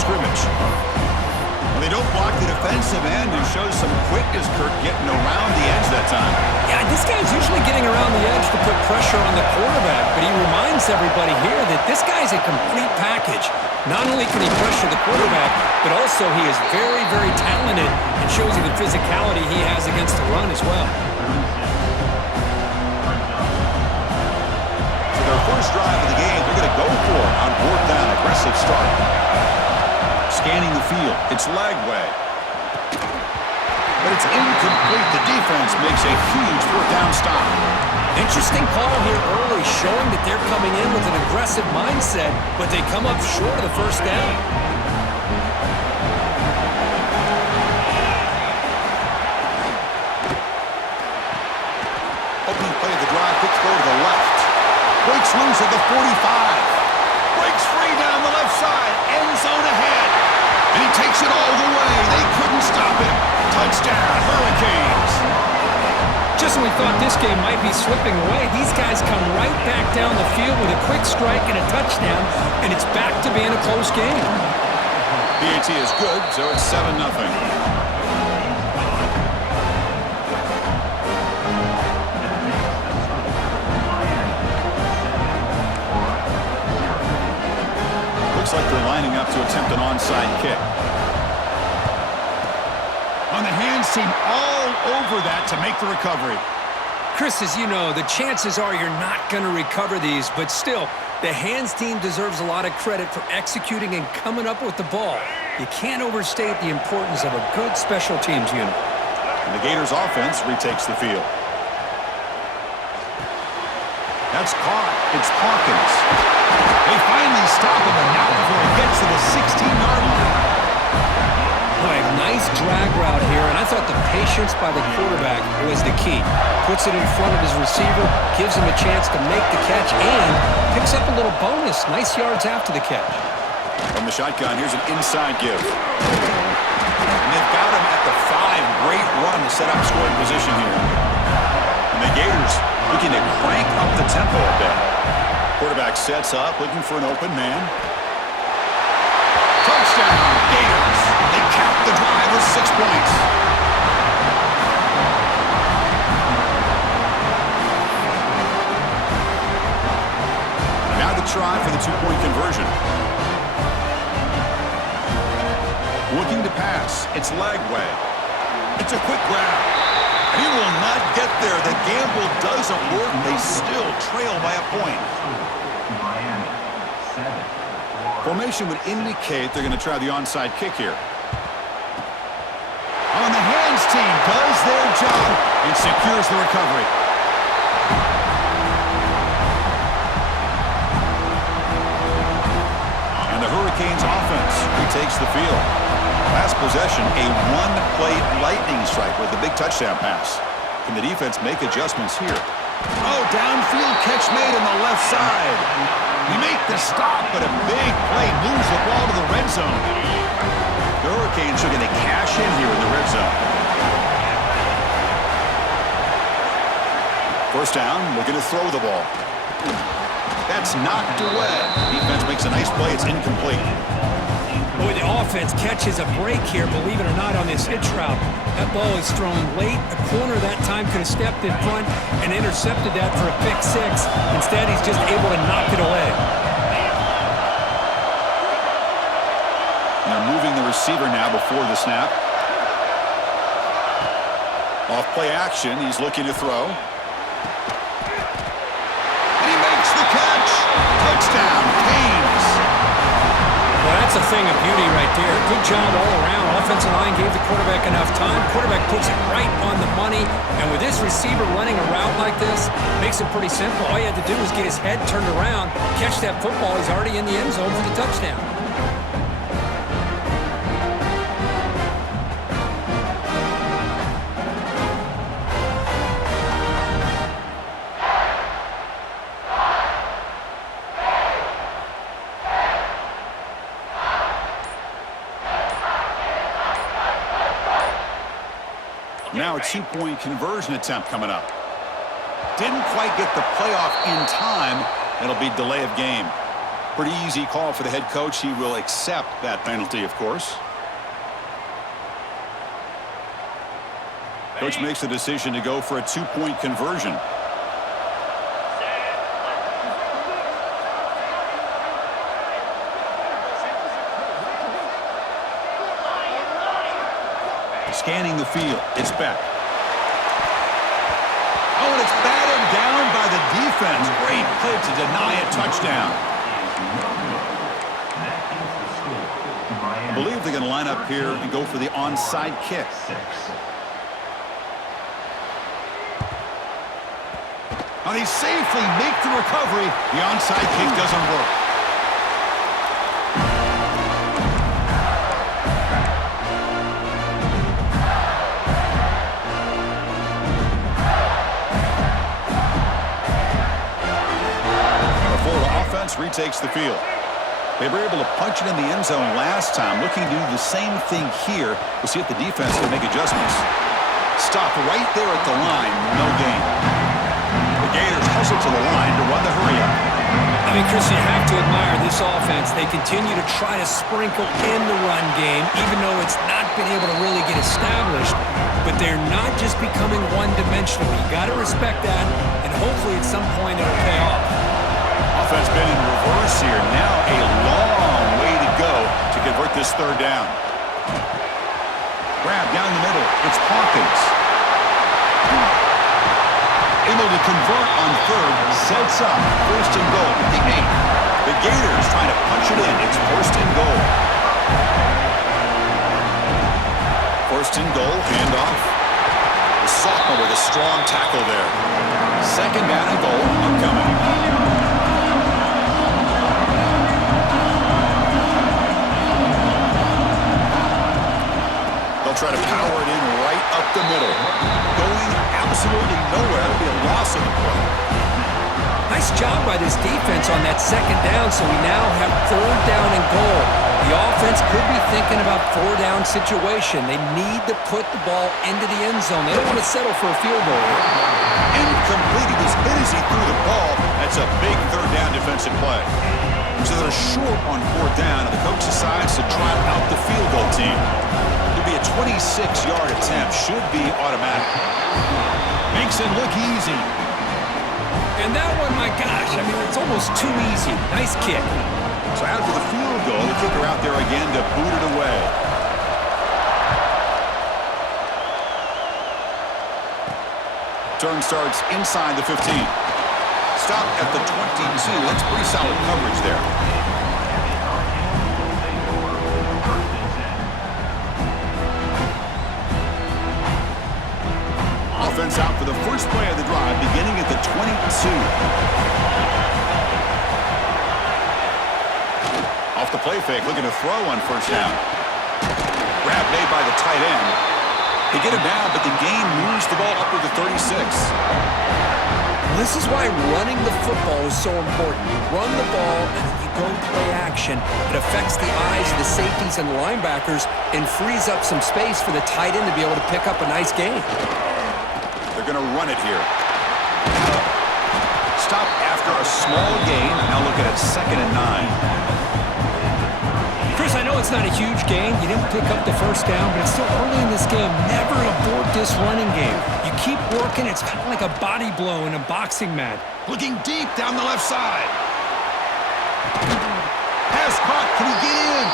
scrimmage. Well, they don't block the defensive end and shows some quickness, Kirk, getting around the edge that time. Yeah, this guy's usually getting around the edge to put pressure on the quarterback, but he reminds everybody here that this guy's a complete package. Not only can he pressure the quarterback, but also he is very, very talented and shows you the physicality he has against the run as well. So their first drive of the game, they're going to go for it on 4th down. Aggressive start. Scanning the field. It's Lagway. But it's incomplete. The defense makes a huge 4th down stop. Interesting call here early, showing that they're coming in with an aggressive mindset, but they come up short of the first down. Opening play of the drive, quick throw to the left. Breaks loose at the 45. Breaks free down the left side. End zone ahead. And he takes it all the way. They couldn't stop him. Touchdown, Hurricanes. Just when we thought this game might be slipping away, these guys come right back down the field with a quick strike and a touchdown, and it's back to being a close game. PAT is good, so it's 7-0. Looks like they're lining up to attempt an onside kick. On the hands team all over that to make the recovery. Chris, as you know, the chances are you're not going to recover these, but still, the hands team deserves a lot of credit for executing and coming up with the ball. You can't overstate the importance of a good special teams unit. And the Gators offense retakes the field. That's caught. It's Hawkins. They finally stop him, and now before he gets to the 16-yard line. Boy, nice drag route here, and I thought the patience by the quarterback was the key. Puts it in front of his receiver, gives him a chance to make the catch, and picks up a little bonus. Nice yards after the catch. From the shotgun, here's an inside give. And they've got him at the 5. Great run to set up scoring position here. And the Gators looking to crank up the tempo a bit. Quarterback sets up, looking for an open man. Touchdown, Gators. They cap the drive with 6 points. Now the try for the 2-point conversion. Looking to pass. It's Lagway. It's a quick grab. He will not get there. The gamble doesn't work. They still trail by a point. Formation would indicate they're going to try the onside kick here. On the hands team does their job and secures the recovery. And the Hurricanes offense retakes the field. Last possession, a one-play lightning strike with the big touchdown pass. Can the defense make adjustments here? Oh, downfield catch made on the left side. They make the stop, but a big play moves the ball to the red zone. The Hurricanes are going to cash in here in the red zone. First down, we're going to throw the ball. That's knocked away. Defense makes a nice play. It's incomplete. Boy, the offense catches a break here, believe it or not, on this hitch route. That ball is thrown late. The corner that time could have stepped in front and intercepted that for a pick 6. Instead, he's just able to knock it away. And they're moving the receiver now before the snap. Off play action. He's looking to throw. And he makes the catch. Touchdown, Canes. Well, that's a thing of beauty right there. Good job all around. Offensive line gave the quarterback enough time. Quarterback puts it right on the money. And with this receiver running a route like this, makes it pretty simple. All you had to do was get his head turned around, catch that football. He's already in the end zone for the touchdown. Now a 2-point conversion attempt coming up. Didn't quite get the playoff in time. It'll be delay of game. Pretty easy call for the head coach. He will accept that penalty, of course. Coach makes the decision to go for a two-point conversion. Scanning the field. It's back. Oh, and it's batted down by the defense. Great play to deny a touchdown. I believe they're going to line up here and go for the onside kick. And they safely make the recovery. The onside kick doesn't work. Retakes the field. They were able to punch it in the end zone last time. Looking to do the same thing here. We'll see if the defense can make adjustments. Stop right there at the line. No gain. The Gators hustle to the line to run the hurry-up. I mean, Chris, you have to admire this offense. They continue to try to sprinkle in the run game, even though it's not been able to really get established. But they're not just becoming one-dimensional. You got to respect that, and hopefully at some point it'll pay off. Offense been in reverse here. Now a long way to go to convert this third down. Grab down the middle. It's Hawkins. Able to convert on third. Sets up. First and goal at the 8. The Gators trying to punch it in. It's first and goal. First and goal. Handoff. The sophomore with a strong tackle there. Second down and goal. Upcoming. Try to power it in right up the middle. Going absolutely nowhere. It'll be a loss of the play. Nice job by this defense on that second down, so we now have third down and goal. The offense could be thinking about four-down situation. They need to put the ball into the end zone. They don't want to settle for a field goal here. Incomplete. He was hit as he threw the ball. That's a big third down defensive play. So they're short on fourth down, and the coach decides to try out the field goal team. Be a 26-yard attempt. Should be automatic. Makes it look easy. And that one, my gosh, I mean, it's almost too easy. Nice kick. So after the field goal, the kicker out there again to boot it away. Turn starts inside the 15. Stop at the 22. That's pretty solid coverage there. Offense out for the first play of the drive, beginning at the 22. Off the play fake, looking to throw on first down. Grab made by the tight end. They get him down, but the gain moves the ball up to the 36. This is why running the football is so important. You run the ball, and then you go play action. It affects the eyes of the safeties and the linebackers and frees up some space for the tight end to be able to pick up a nice gain. They're going to run it here. Stop after a small gain. Now look at it, 2nd and 9. Chris, I know it's not a huge gain. You didn't pick up the first down, but it's still early in this game. Never abort this running game. You keep working. It's kind of like a body blow in a boxing match. Looking deep down the left side. Pass caught. Can he get in?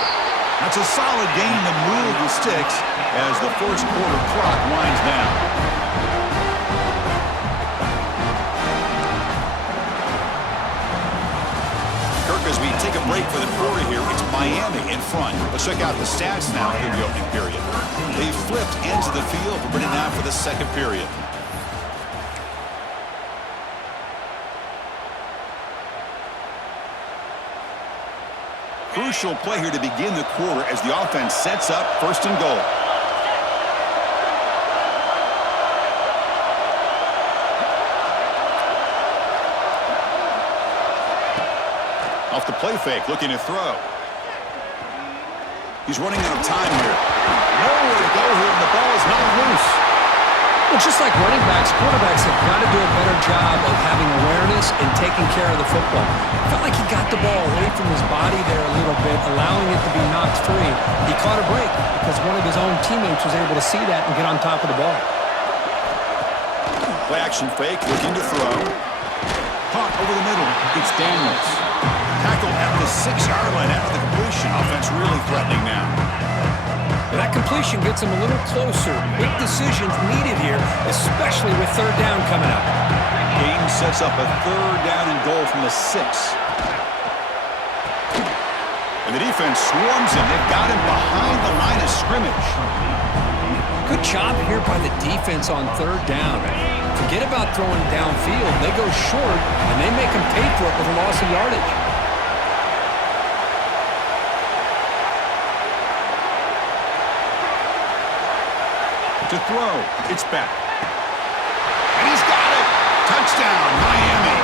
That's a solid gain to move the sticks as the first quarter clock winds down. As we take a break for the quarter here, it's Miami in front. Let's check out the stats now in the opening period. They flipped into the field. We're ready now for the second period. Crucial play here to begin the quarter as the offense sets up first and goal. Off the play fake, looking to throw. He's running out of time here. Nowhere to go here, and the ball is not loose. Well, just like running backs, quarterbacks have got to do a better job of having awareness and taking care of the football. Felt like he got the ball away from his body there a little bit, allowing it to be knocked free. He caught a break because one of his own teammates was able to see that and get on top of the ball. Play action fake, looking to throw. Caught over the middle. It's Daniels. Tackled at the 6-yard line after the completion. Offense really threatening now. That completion gets him a little closer. Big decisions needed here, especially with third down coming up. Gaines sets up a third down and goal from the 6. And the defense swarms him. They've got him behind the line of scrimmage. Good job here by the defense on third down. Forget about throwing downfield. They go short, and they make him pay for it with a loss of yardage. To throw, it's back. And he's got it! Touchdown, Miami!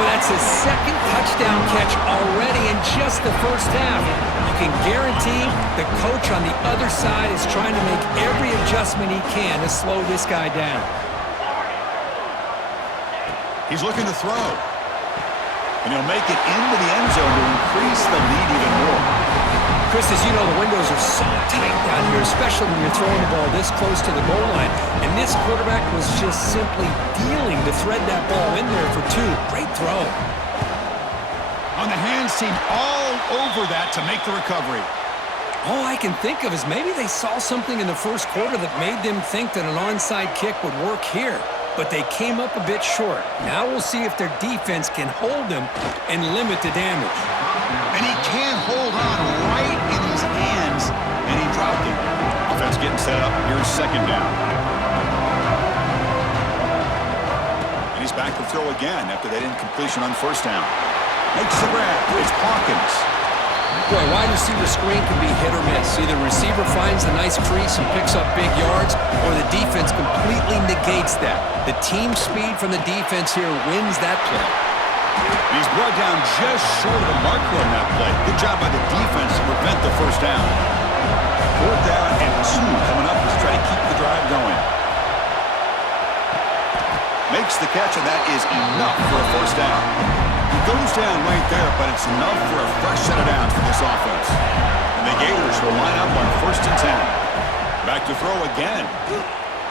Well, that's his second touchdown catch already in just the first half. You can guarantee the coach on the other side is trying to make every adjustment he can to slow this guy down. He's looking to throw. And he'll make it into the end zone to increase the lead even more. Chris, as you know, the windows are so tight down here, especially when you're throwing the ball this close to the goal line. And this quarterback was just simply dealing to thread that ball in there for 2. Great throw. On the hands team all over that to make the recovery. All I can think of is maybe they saw something in the first quarter that made them think that an onside kick would work here. But they came up a bit short. Now we'll see if their defense can hold them and limit the damage. And he can't hold on right in his hands, and he dropped it. Offense getting set up. Here's second down. And he's back to throw again after that incompletion on first down. Makes the grab. It's Hawkins. Boy, wide receiver screen can be hit or miss. Either the receiver finds a nice crease and picks up big yards, or the defense completely negates that. The team speed from the defense here wins that play. He's brought down just short of the marker on that play. Good job by the defense to prevent the first down. 4th down and 2 coming up as try to keep the drive going. Makes the catch, and that is enough for a first down. He goes down right there, but it's enough for a fresh set of downs for this offense. And the Gators will line up on 1st and 10. Back to throw again.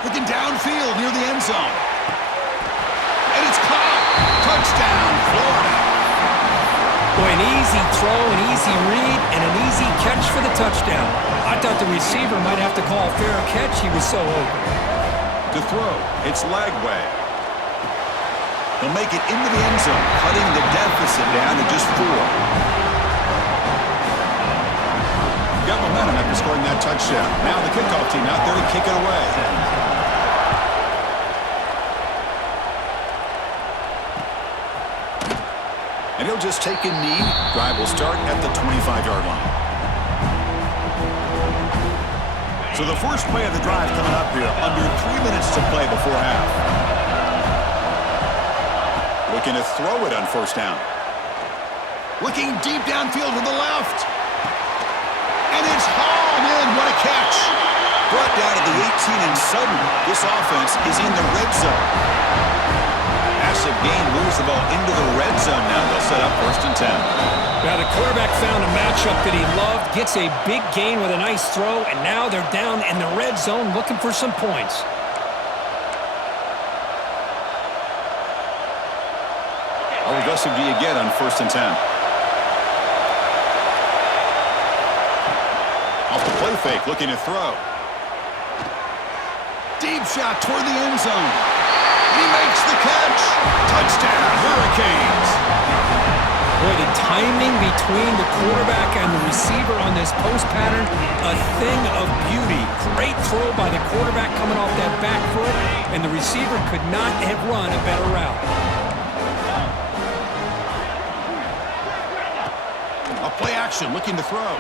Looking downfield near the end zone. And it's caught. Touchdown, Florida. Boy, an easy throw, an easy read, and an easy catch for the touchdown. I thought the receiver might have to call a fair catch. He was so open. To throw, it's Lagway. He'll make it into the end zone, cutting the deficit down to just 4. Got momentum after scoring that touchdown. Now the kickoff team out there to kick it away. And he'll just take a knee. Drive will start at the 25-yard line. So the first play of the drive coming up here, under 3 minutes to play before half. Looking to throw it on first down. Looking deep downfield to the left. And it's hauled in. What a catch. Brought down at the 18, and suddenly this offense is in the red zone. Massive gain, moves the ball into the red zone now. They'll set up 1st and 10. Now the quarterback found a matchup that he loved, gets a big gain with a nice throw, and now they're down in the red zone looking for some points. How aggressive do you get on 1st and 10? Off the play fake, looking to throw. Deep shot toward the end zone. He makes the catch. Touchdown, Hurricanes. Boy, the timing between the quarterback and the receiver on this post pattern, a thing of beauty. Great throw by the quarterback coming off that back foot, and the receiver could not have run a better route. A play action, looking to throw.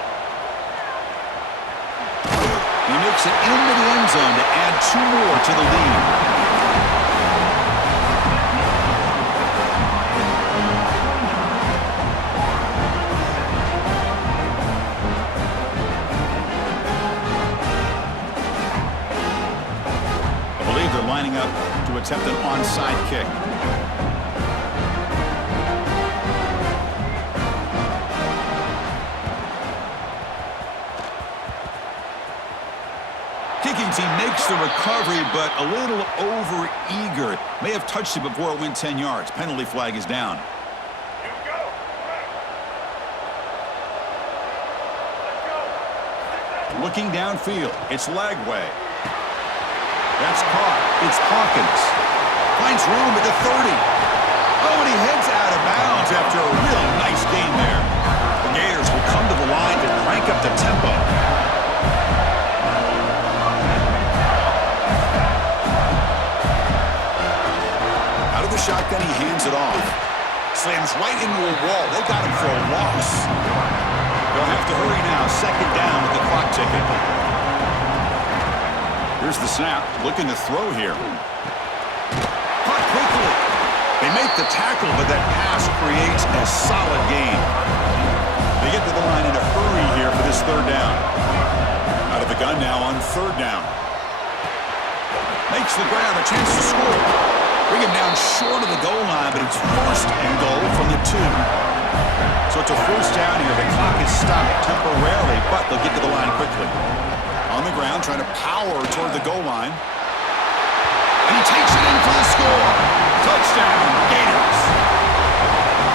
He makes it into the end zone to add 2 more to the lead. attempt an onside kick. Kicking team makes the recovery, but a little over-eager. May have touched it before it went 10 yards. Penalty flag is down. Looking downfield, it's Lagway. That's caught. It's Hawkins. Finds room at the 30. Oh, and he heads out of bounds after a really nice gain there. The Gators will come to the line to crank up the tempo. Out of the shotgun, he hands it off. Slams right into a wall. They got him for a loss. They'll have to hurry now. Second down with the clock ticking. Here's the snap. Looking to throw here. Caught quickly. They make the tackle, but that pass creates a solid gain. They get to the line in a hurry here for this third down. Out of the gun now on third down. Makes the grab, a chance to score. Bring him down short of the goal line, but it's first and goal from the 2. So it's a first down here. The clock is stopped temporarily, but they'll get to the line quickly. On the ground, trying to power toward the goal line. And he takes it in for the score. Touchdown, Gators.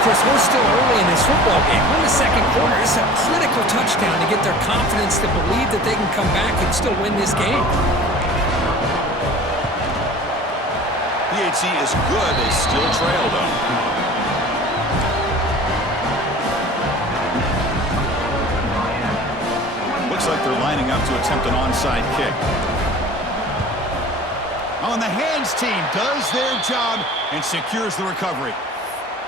Chris, we're still early in this football game. We're in the second quarter. It's a critical touchdown to get their confidence to believe that they can come back and still win this game. PHC is good. They still trail, though. Looks like they're lining up to attempt an onside kick. On the hands team does their job and secures the recovery.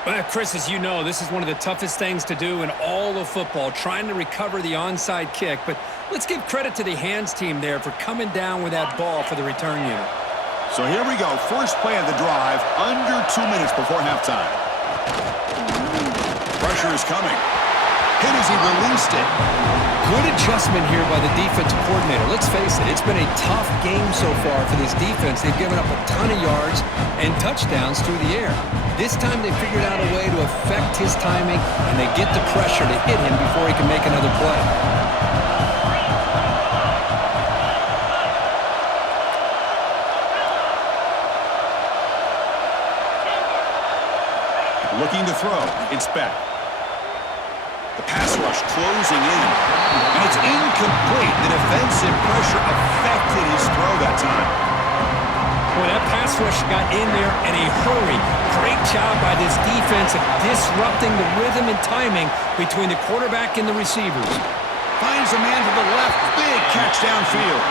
Well, Chris, as you know, this is one of the toughest things to do in all of football, trying to recover the onside kick. But let's give credit to the hands team there for coming down with that ball for the return unit. So here we go. First play of the drive, under 2 minutes before halftime. Pressure is coming. Hit as he released it. Good adjustment here by the defensive coordinator. Let's face it, it's been a tough game so far for this defense. They've given up a ton of yards and touchdowns through the air. This time they figured out a way to affect his timing, and they get the pressure to hit him before he can make another play. Looking to throw. It's back. The pass rush closing in. And it's incomplete. The defensive pressure affected his throw that time. Boy, that pass rush got in there in a hurry. Great job by this defense of disrupting the rhythm and timing between the quarterback and the receivers. Finds a man to the left. Big catch downfield.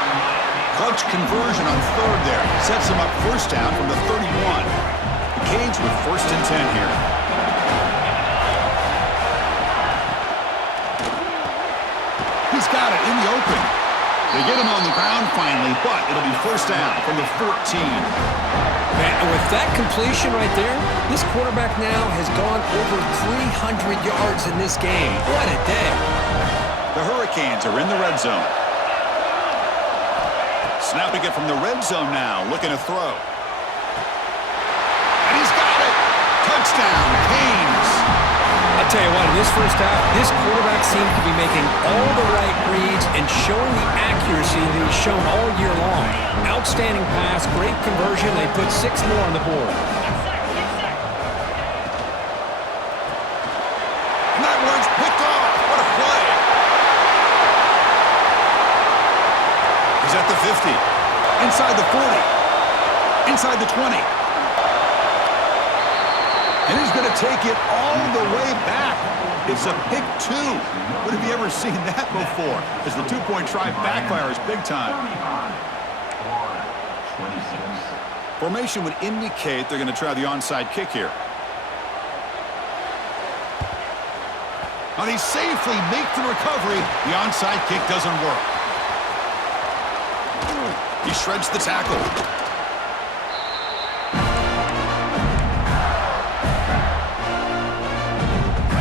Clutch conversion on third there. Sets him up first down from the 31. The Canes with first and 10 here. He's got it in the open. They get him on the ground finally, but it'll be first down from the 14. Man, with that completion right there, this quarterback now has gone over 300 yards in this game. What a day. The Hurricanes are in the red zone. Snapping it from the red zone now, looking to throw. And he's got it. Touchdown, Canes. I'll tell you what, in this first half, this quarterback seems to be making all the right reads and showing the accuracy that he's shown all year long. Outstanding pass, great conversion. They put 6 more on the board. And that one's picked off. What a play. He's at the 50. Inside the 40. Inside the 20. And he's going to take it all the way back. It's a pick 2. When have you ever seen that before? As the 2-point try backfires big time. Formation would indicate they're going to try the onside kick here. Now they safely make the recovery. The onside kick doesn't work. He shreds the tackle.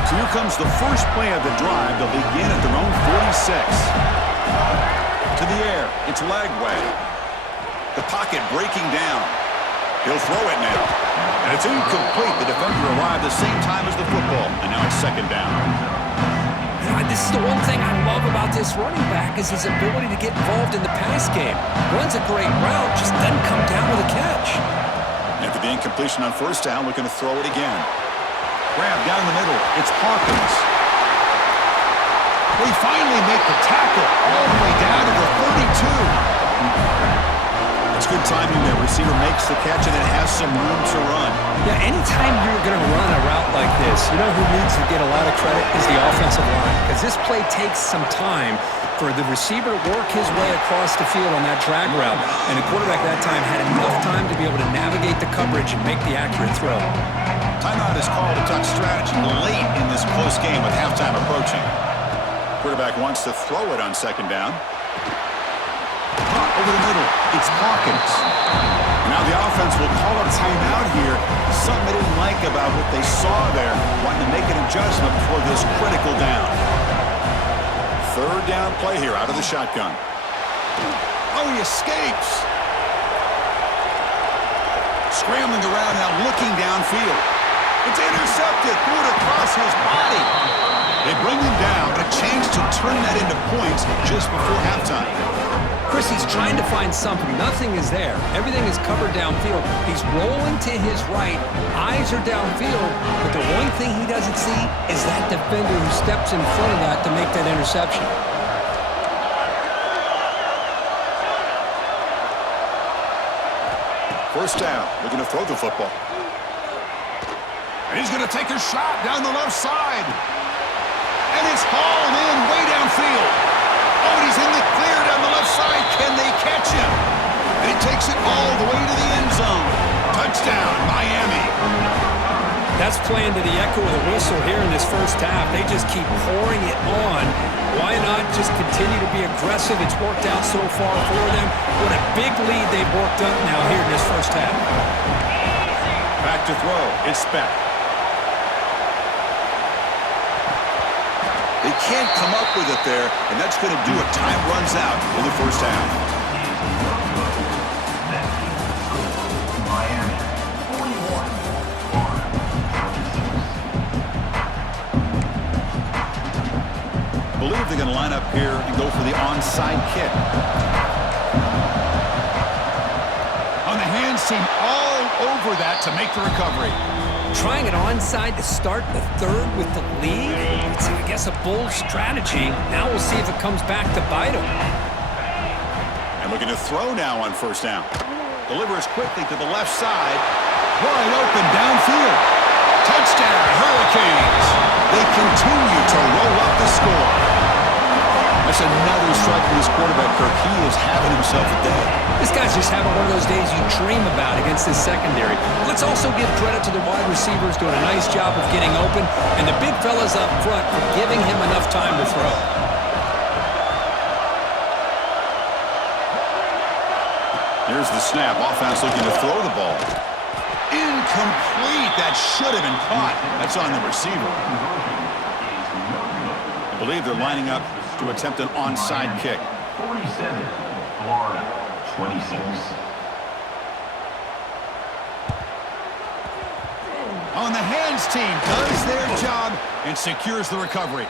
So here comes the first play of the drive. They'll begin at their own 46. To the air, it's Lagway. The pocket breaking down. He'll throw it now. And it's incomplete. The defender arrived the same time as the football. And now it's second down. This is the one thing I love about this running back is his ability to get involved in the pass game. Runs a great route, just doesn't come down with a catch. After the incompletion on first down, looking to throw it again. Grab down the middle. It's Hawkins. We finally make the tackle all the way down to the 32. It's good timing there. Receiver makes the catch, and it has some room to run. Yeah, anytime you're going to run a route like this, you know who needs to get a lot of credit is the offensive line. Because this play takes some time for the receiver to work his way across the field on that drag route. And the quarterback that time had enough time to be able to navigate the coverage and make the accurate throw. Timeout is called to talk strategy late in this close game with halftime approaching. Quarterback wants to throw it on second down. Over the middle, it's Hawkins. Now the offense will call a timeout here. Something they didn't like about what they saw there. Wanting to make an adjustment for this critical down. Third down play here out of the shotgun. Oh, he escapes. Scrambling around now, looking downfield. It's intercepted. Threw it across his body. They bring him down, but a chance to turn that into points just before halftime. Chris, he's trying to find something. Nothing is there. Everything is covered downfield. He's rolling to his right. Eyes are downfield. But the one thing he doesn't see is that defender who steps in front of that to make that interception. First down. Looking to throw the football. And he's going to take a shot down the left side. And it's hauled in way downfield. Oh, he's in the clear down the left side. Can they catch him? And he takes it all the way to the end zone. Touchdown, Miami. That's playing to the echo of the whistle here in this first half. They just keep pouring it on. Why not just continue to be aggressive? It's worked out so far for them. What a big lead they've worked up now here in this first half. Back to throw. It's Speck. They can't come up with it there, and that's going to do it. Time runs out in the first half. Miami, 41. Believe they're going to line up here and go for the onside kick. On the hands team all over that to make the recovery. Trying it onside to start the third with the lead. It's, I guess, a bold strategy. Now we'll see if it comes back to bite them. And looking to throw now on first down. Delivers quickly to the left side. Wide open downfield. Touchdown, Hurricanes. They continue to roll up the score. That's another strike for this quarterback, Kirk. He is having himself a day. This guy's just having one of those days you dream about against this secondary. Let's also give credit to the wide receivers doing a nice job of getting open, and the big fellas up front for giving him enough time to throw. Here's the snap. Offense looking to throw the ball. Incomplete. That should have been caught. That's on the receiver. I believe they're lining up to attempt an onside kick. 47, Florida, 26. On the hands team does their job and secures the recovery.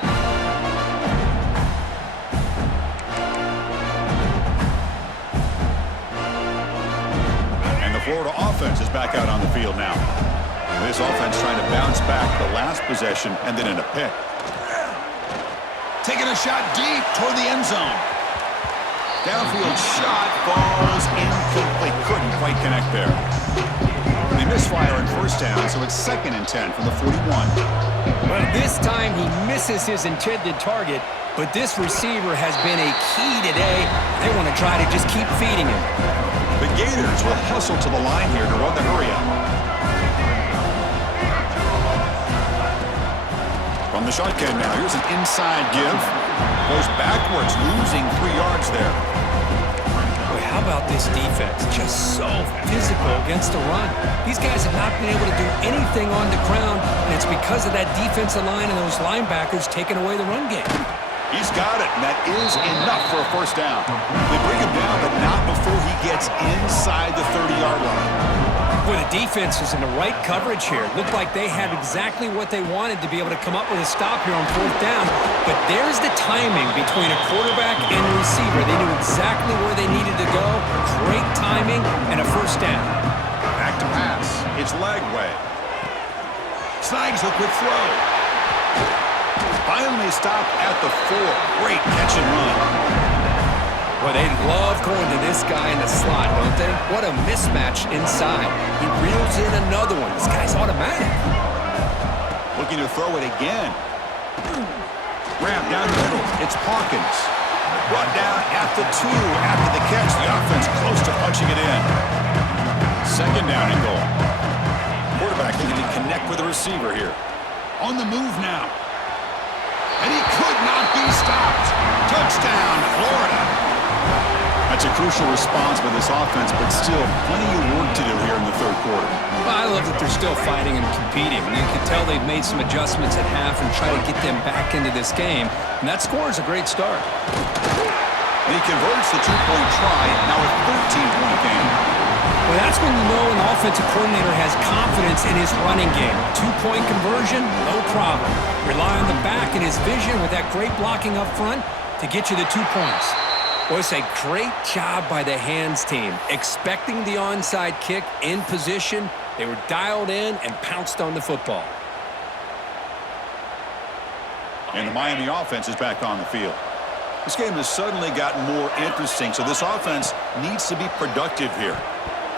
And the Florida offense is back out on the field now. This offense trying to bounce back the last possession and then in a pick. Taking a shot deep toward the end zone. Downfield shot falls incomplete. Couldn't quite connect there. They misfire on first down, so it's 2nd and 10 from the 41. Well, this time he misses his intended target, but this receiver has been a key today. They want to try to just keep feeding him. The Gators will hustle to the line here to run the hurry-up. From the shotgun now, here's an inside give. Goes backwards, losing 3 yards there. Boy, how about this defense? Just so physical against the run. These guys have not been able to do anything on the ground, and it's because of that defensive line and those linebackers taking away the run game. He's got it, and that is enough for a first down. They bring him down, but not before he gets inside the 30-yard line. Boy, the defense is in the right coverage here. Looked like they had exactly what they wanted to be able to come up with a stop here on 4th down. But there's the timing between a quarterback and the receiver. They knew exactly where they needed to go. Great timing and a 1st down. Back to pass. It's Lagway. Snides the quick throw. Finally stopped at the 4. Great catch and run. Well, they love going to this guy in the slot, don't they? What a mismatch inside. He reels in another one. This guy's automatic. Looking to throw it again. Grab down the middle. It's Hawkins. Brought down at the 2 after the catch. The offense close to punching it in. 2nd down and goal. Quarterback looking to connect with the receiver here. On the move now. And he could not be stopped. Touchdown, Florida. That's a crucial response by this offense, but still plenty of work to do here in the 3rd quarter. Well, I love that they're still fighting and competing. You can tell they've made some adjustments at half and try to get them back into this game. And that score is a great start. And he converts the 2-point try, now a 13-point game. Well, that's when you know an offensive coordinator has confidence in his running game. 2-point conversion, no problem. Rely on the back and his vision with that great blocking up front to get you the 2 points. Boy, it's a great job by the hands team. Expecting the onside kick in position, they were dialed in and pounced on the football. And the Miami offense is back on the field. This game has suddenly gotten more interesting, so this offense needs to be productive here.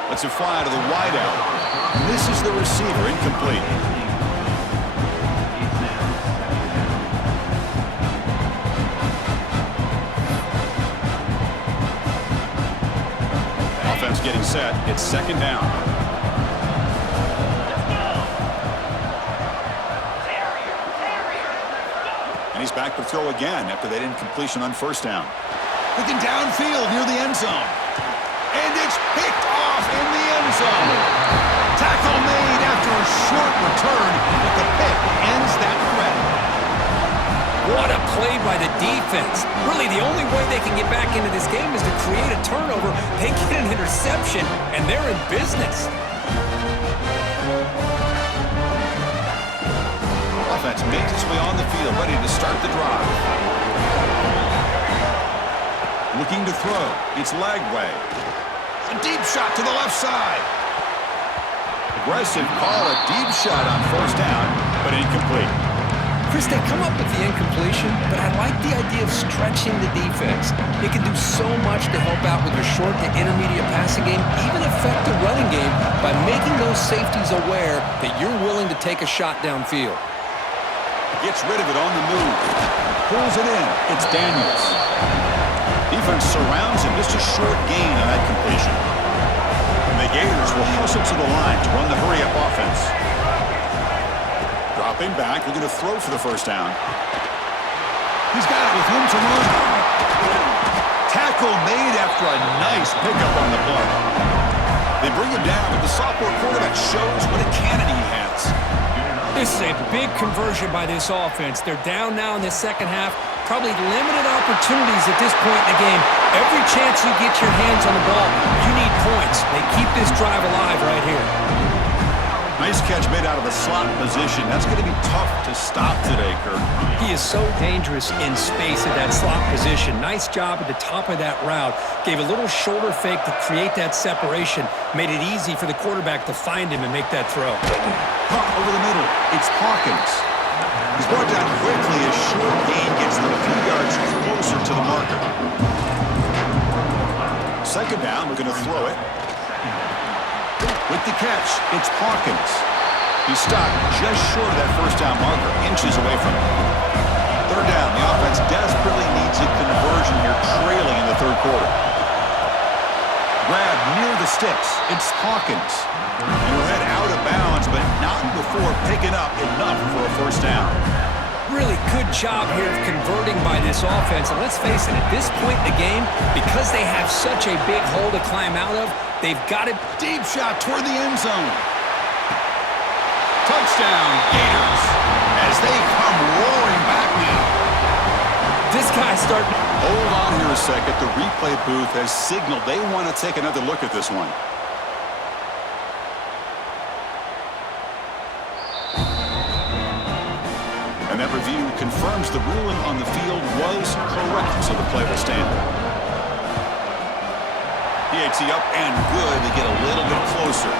Let's it fly out of the wideout. Misses the receiver, incomplete. Offense getting set. It's 2nd down. And he's back to throw again after that incompletion on 1st down. Looking downfield near the end zone. And it's picked off in the end zone. Tackle made after a short return, but the pick ends that threat. What a play by the defense. Really, the only way they can get back into this game is to create a turnover. They get an interception, and they're in business. Offense makes its way on the field, ready to start the drive. Looking to throw. It's Lagway. A deep shot to the left side. Aggressive call, a deep shot on 1st down, but incomplete. Chris, they come up with the incompletion, but I like the idea of stretching the defense. It can do so much to help out with your short to intermediate passing game, even affect the running game by making those safeties aware that you're willing to take a shot downfield. Gets rid of it on the move. Pulls it in. It's Daniels. Defense surrounds him. Just a short gain on that completion. And the Gators will hustle to the line to run the hurry-up offense. Dropping back, looking to throw for the 1st down. He's got it with room to run. Tackle made after a nice pickup on the play. They bring him down, but the sophomore quarterback shows what a cannon he has. This is a big conversion by this offense. They're down now in the 2nd half. Probably limited opportunities at this point in the game. Every chance you get your hands on the ball, you need points. They keep this drive alive right here. Nice catch made out of the slot position. That's going to be tough to stop today, Kirk. He is so dangerous in space at that slot position. Nice job at the top of that route. Gave a little shoulder fake to create that separation. Made it easy for the quarterback to find him and make that throw. Caught over the middle. It's Hawkins. He's brought down quickly as short gain gets them a few yards closer to the marker. 2nd down, we're going to throw it. With the catch, it's Hawkins. He's stopped just short of that 1st down marker, inches away from it. 3rd down, the offense desperately needs a conversion here, trailing in the 3rd quarter. Grab near the sticks, it's Hawkins. He'll head out of bounds, but not before picking up enough for a 1st down. Really good job here of converting by this offense. And let's face it, at this point in the game, because they have such a big hole to climb out of, they've got it. Deep shot toward the end zone. Touchdown, Gators, as they come roaring back now. This guy's starting. Hold on here a second. The replay booth has signaled they want to take another look at this one. confirms the ruling on the field was correct, so the play will stand. PAT up and good. They get a little bit closer.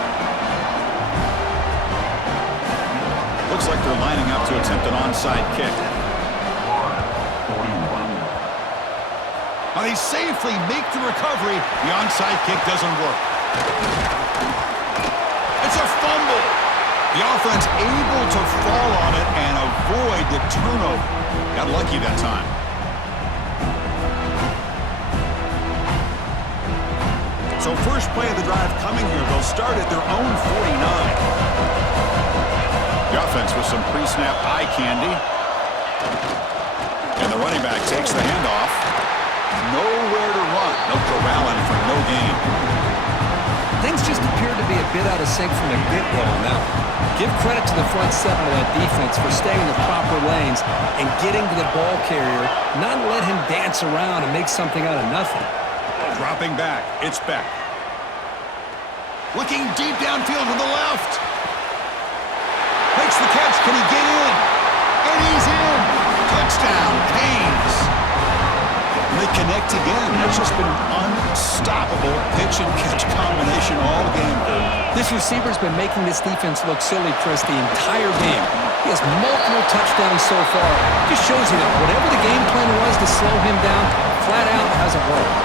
Looks like they're lining up to attempt an onside kick. They safely make the recovery. The onside kick doesn't work. It's a fumble. The offense able to fall on it and avoid the turnover. Got lucky that time. So first play of the drive coming here. They'll start at their own 49. The offense with some pre-snap eye candy. And the running back takes the handoff. Nowhere to run. No corralling for no gain. Things just appeared to be a bit out of sync from the get-go on that one. Give credit to the front seven of that defense for staying in the proper lanes and getting to the ball carrier, not let him dance around and make something out of nothing. Dropping back. It's Beck. Looking deep downfield to the left. Makes the catch. Can he get in? And he's in. Touchdown, Canes. And they connect again. That's just been an unstoppable pitch and catch combination all game. This receiver's been making this defense look silly, Chris, the entire game. He has multiple touchdowns so far. Just shows you that whatever the game plan was to slow him down, flat out hasn't worked.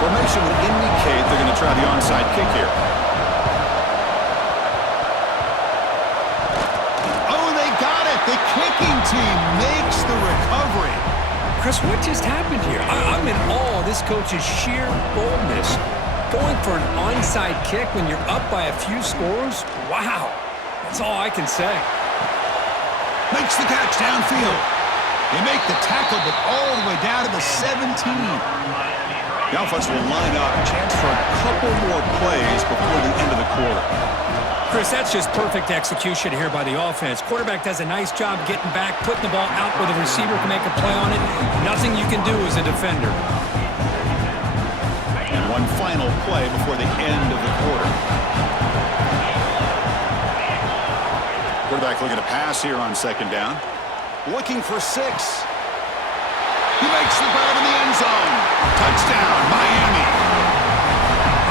Formation would indicate they're going to try the onside kick here. Oh, they got it. The kicking team makes the recovery. Chris, what just happened here? I'm in awe of this coach's sheer boldness. Going for an onside kick when you're up by a few scores? Wow. That's all I can say. Makes the catch downfield. They make the tackle, but all the way down to the 17. The offense will line up. Chance for a couple more plays before the end of the quarter. Chris, that's just perfect execution here by the offense. Quarterback does a nice job getting back, putting the ball out where the receiver can make a play on it. Nothing you can do as a defender. And one final play before the end of the quarter. Quarterback looking to pass here on second down. Looking for 6. He makes the grab in the end zone. Touchdown, Miami.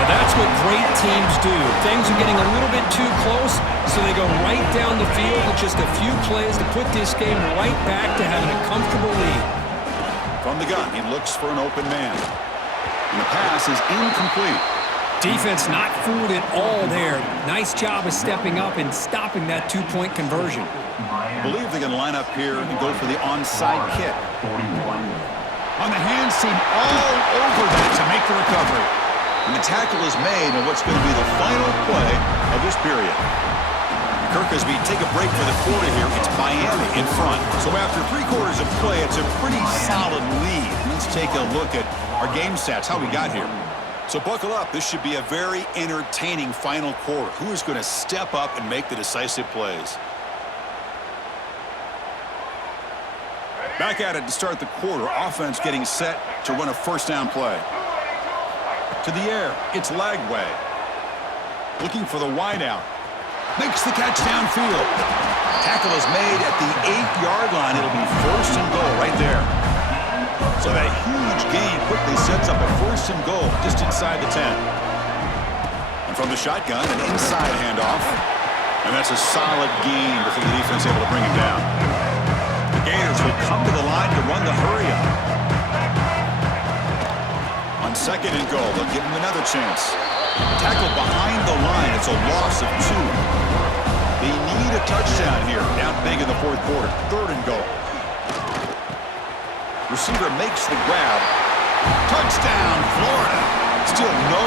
That's what great teams do. Things are getting a little bit too close, so they go right down the field with just a few plays to put this game right back to having a comfortable lead. From the gun, he looks for an open man. And the pass is incomplete. Defense not fooled at all there. Nice job of stepping up and stopping that two-point conversion. I believe they're going to line up here and go for the onside kick. On the hands team all over that to make the recovery. And the tackle is made on what's going to be the final play of this period. Kirk, as we take a break for the quarter here, it's Miami in front. So after 3 quarters of play, it's a pretty solid lead. Let's take a look at our game stats, how we got here. So buckle up. This should be a very entertaining final quarter. Who is going to step up and make the decisive plays? Back at it to start the quarter. Offense getting set to run a first down play. To the air, it's Lagway. Looking for the wideout. Makes the catch downfield. Tackle is made at the 8-yard line. It'll be first and goal right there. So that huge gain quickly sets up a first and goal just inside the 10. And from the shotgun, an inside handoff. And that's a solid gain before the defense able to bring him down. The Gators will come to the line to run the hurry-up. On second and goal, they'll give him another chance. Tackle behind the line. It's a loss of 2. They need a touchdown here. Down big in the fourth quarter. Third and goal. Receiver makes the grab. Touchdown, Florida. Still no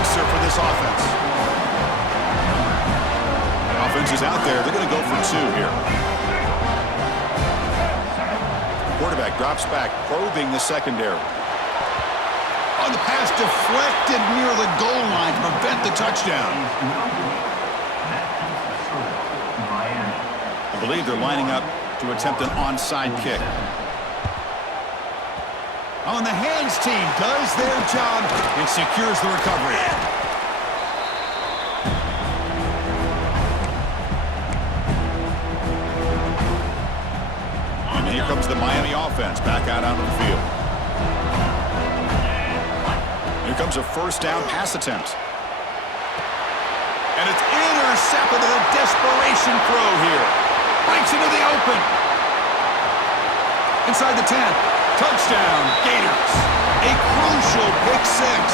answer for this offense. Offense is out there. They're going to go for 2 here. Quarterback drops back, probing the secondary. On the pass, deflected near the goal line to prevent the touchdown. I believe they're lining up to attempt an onside kick. On the hands team does their job and secures the recovery. comes the Miami offense back out onto the field. Here comes a first down pass attempt. And it's intercepted with a desperation throw here. Breaks into the open. Inside the 10. Touchdown, Gators. A crucial pick six.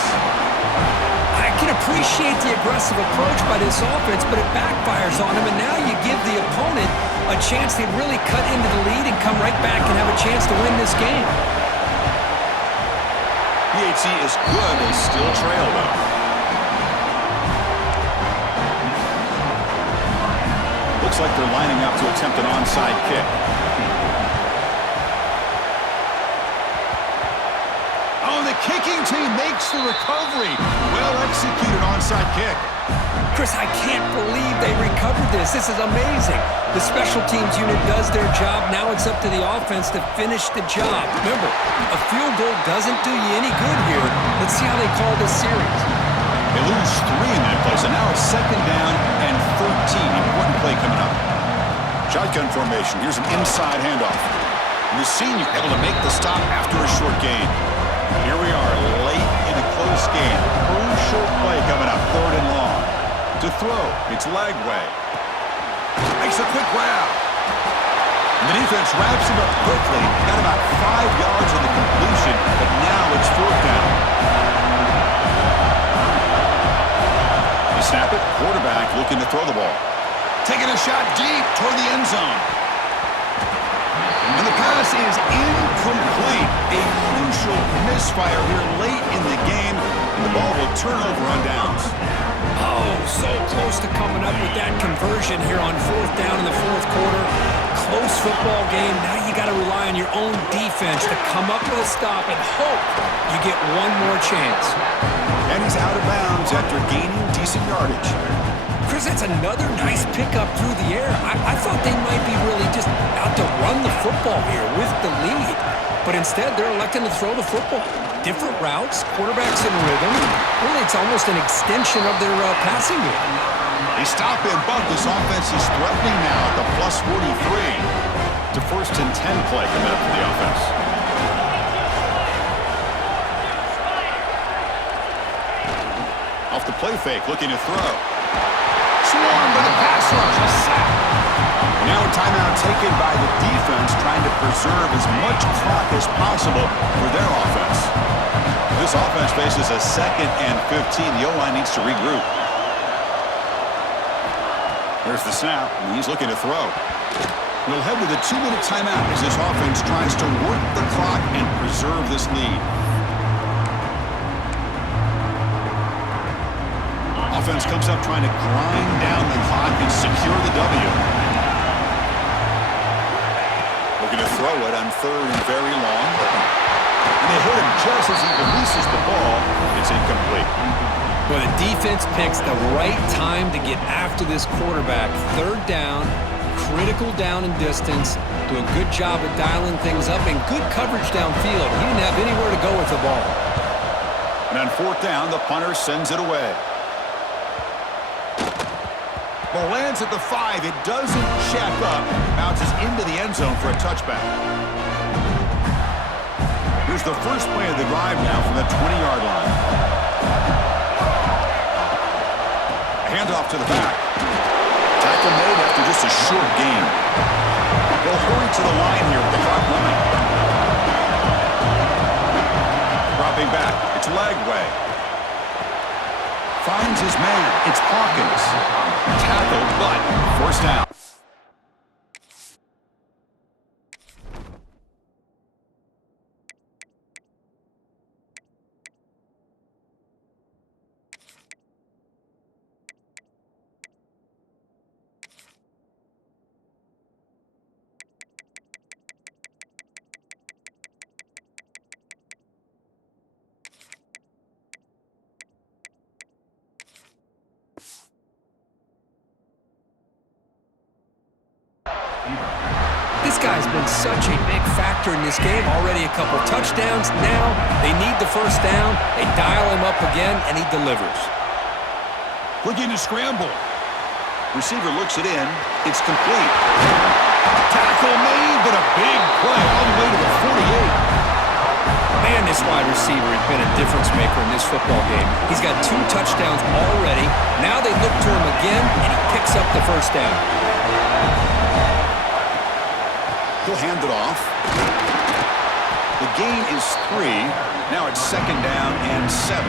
I can appreciate the aggressive approach by this offense, but it backfires on them, and now you give the opponent a chance to really cut into the lead and come right back and have a chance to win this game. PHC is good. They still trail, though. Looks like they're lining up to attempt an onside kick. Oh, the kicking team makes the recovery. Well-executed onside kick. Chris, I can't believe they recovered this. This is amazing. The special teams unit does their job. Now it's up to the offense to finish the job. Remember, a field goal doesn't do you any good here. Let's see how they call this series. They lose 3 in that play, so now it's second down and 13. Important play coming up. Shotgun formation. Here's an inside handoff. And the senior able to make the stop after a short gain. Here we are late in a close game. Crucial play coming up, 3rd and long. To throw, it's Lagway. Makes a quick grab. And the defense wraps him up quickly. Got about 5 yards on the completion, but now it's 4th down. They snap it, quarterback looking to throw the ball. Taking a shot deep toward the end zone. And the pass is incomplete. A crucial misfire here late in the game, and the ball will turn over on downs. Oh, so close to coming up with that conversion here on 4th down in the 4th quarter. Close football game. Now you got to rely on your own defense to come up with a stop and hope you get one more chance. And he's out of bounds after gaining decent yardage. Chris, that's another nice pickup through the air. I thought they might be really just out to run the football here with the lead. But instead, they're electing to throw the football. Different routes, quarterbacks in rhythm. Really, it's almost an extension of their passing game. They stop in, but this offense is threatening now at the plus 43. To 1st and 10 play coming up for the offense. Off the play fake, looking to throw. Swarmed by the pass rush, a sack. And now a timeout taken by the defense, trying to preserve as much clock as possible for their offense. This offense faces a 2nd and 15. The O-line needs to regroup. There's the snap, and he's looking to throw. We'll head to the 2-minute timeout as this offense tries to work the clock and preserve this lead. Offense comes up trying to grind down the clock and secure the W. Looking to throw it on 3rd and very long. And they hit him just as he releases the ball. It's incomplete. Well, the defense picks the right time to get after this quarterback. 3rd down, critical down and distance. Do a good job of dialing things up and good coverage downfield. He didn't have anywhere to go with the ball. And on 4th down, the punter sends it away. Ball lands at the 5. It doesn't check up. Bounces into the end zone for a touchback. Here's the first play of the drive now from the 20-yard line. Handoff to the back. Tackle made after just a short gain. They'll hurry to the line here with the clock running. Dropping back. It's Lagway. Finds his man. It's Hawkins. Tackled, but 1st down. This guy's been such a big factor in this game. Already a couple touchdowns. Now they need the 1st down. They dial him up again, and he delivers. Looking to scramble. Receiver looks it in. It's complete. Tackle. tackle made, but a big play all the way to the 48. Man, this wide receiver has been a difference maker in this football game. He's got 2 touchdowns already. Now they look to him again, and he picks up the first down. He'll hand it off. The gain is 3. Now it's 2nd down and 7.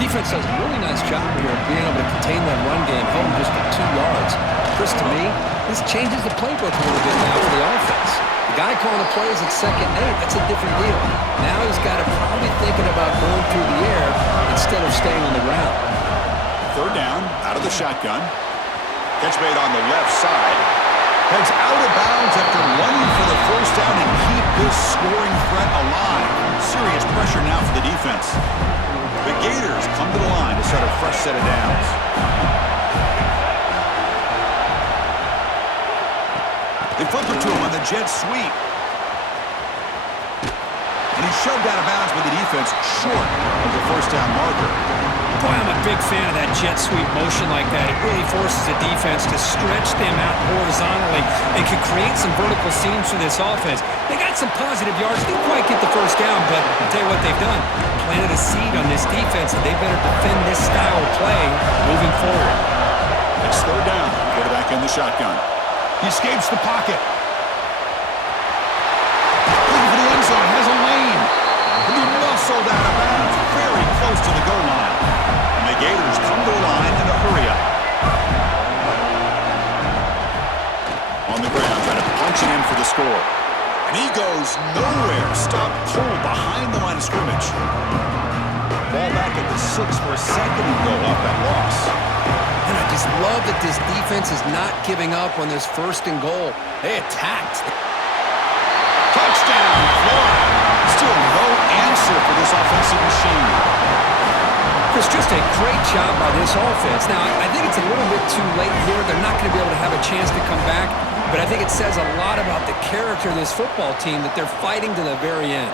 Defense does a really nice job here of being able to contain that run game, held him just at 2 yards. Chris, to me, this changes the playbook a little bit now for the offense. The guy calling the plays at 2nd and 8, that's a different deal. Now he's got to probably thinking about going through the air instead of staying on the ground. 3rd down, out of the shotgun. Catch made on the left side. Heads out of bounds after running for the first down and keep this scoring threat alive. Serious pressure now for the defense. The Gators come to the line to set a fresh set of downs. They flip it to him on the jet sweep. And he's shoved out of bounds with the defense short of the first down marker. Boy, I'm a big fan of that jet sweep motion like that. It really forces the defense to stretch them out horizontally and can create some vertical seams for this offense. They got some positive yards. Didn't quite get the first down, but I'll tell you what they've done. Planted a seed on this defense, and they better defend this style of play moving forward. It's 3rd down. Quarterback in the shotgun. He escapes the pocket. Looking for the end zone. Has a lane. He'll be muscled out of bounds. Very close to the goal line. And the Gators come to the line in a hurry up. On the ground, trying to punch it in for the score. And he goes nowhere. Stopped cold behind the line of scrimmage. Ball back at the 6 for a 2nd and go off that loss. And I just love that this defense is not giving up on this 1st and goal. They attacked. Touchdown, Florida. Still no answer for this offensive machine. It's just a great job by this offense. Now, I think it's a little bit too late here. They're not going to be able to have a chance to come back. But I think it says a lot about the character of this football team that they're fighting to the very end.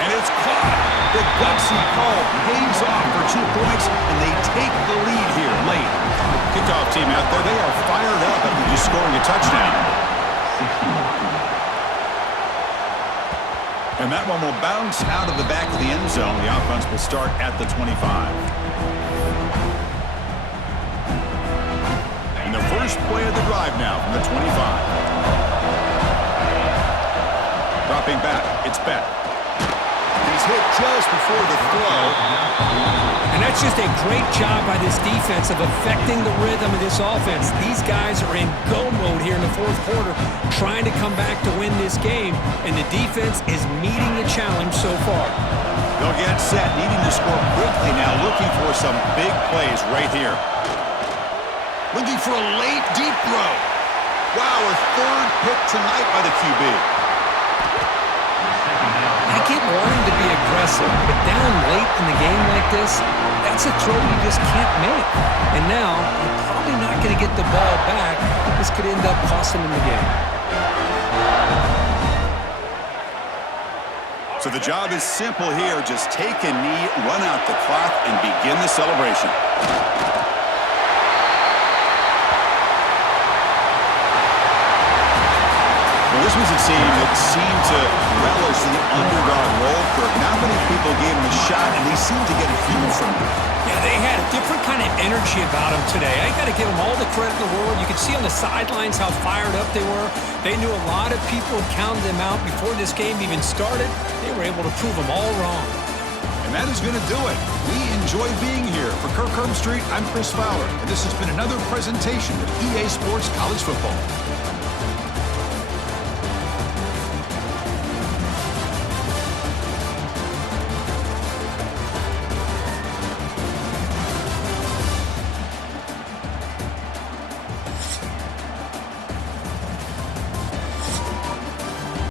And it's caught. The gutsy call pays off for 2 points, and they take the lead here late. Kickoff team out there, they are fired up after just scoring a touchdown. And that one will bounce out of the back of the end zone. The offense will start at the 25. And the first play of the drive now from the 25. Dropping back, it's Beck. He's hit just before the throw. And that's just a great job by this defense of affecting the rhythm of this offense. These guys are in go mode here in the 4th quarter, trying to come back to win this game, and the defense is meeting the challenge so far. They'll get set, needing to score quickly now, looking for some big plays right here. Looking for a late, deep throw. Wow, a 3rd pick tonight by the QB. I get wanting to be aggressive, but down late in the game like this, that's a throw you just can't make. And now, you're probably not going to get the ball back. This could end up costing them the game. So the job is simple here. Just take a knee, run out the clock, and begin the celebration. This was a team that seemed to relish the underdog role. Not many people gave him a shot, and they seemed to get a few from him. Yeah, they had a different kind of energy about them today. I got to give them all the credit in the world. You could see on the sidelines how fired up they were. They knew a lot of people counted them out before this game even started. They were able to prove them all wrong. And that is going to do it. We enjoy being here. For Kirk Herbstreit, I'm Chris Fowler, and this has been another presentation of EA Sports College Football.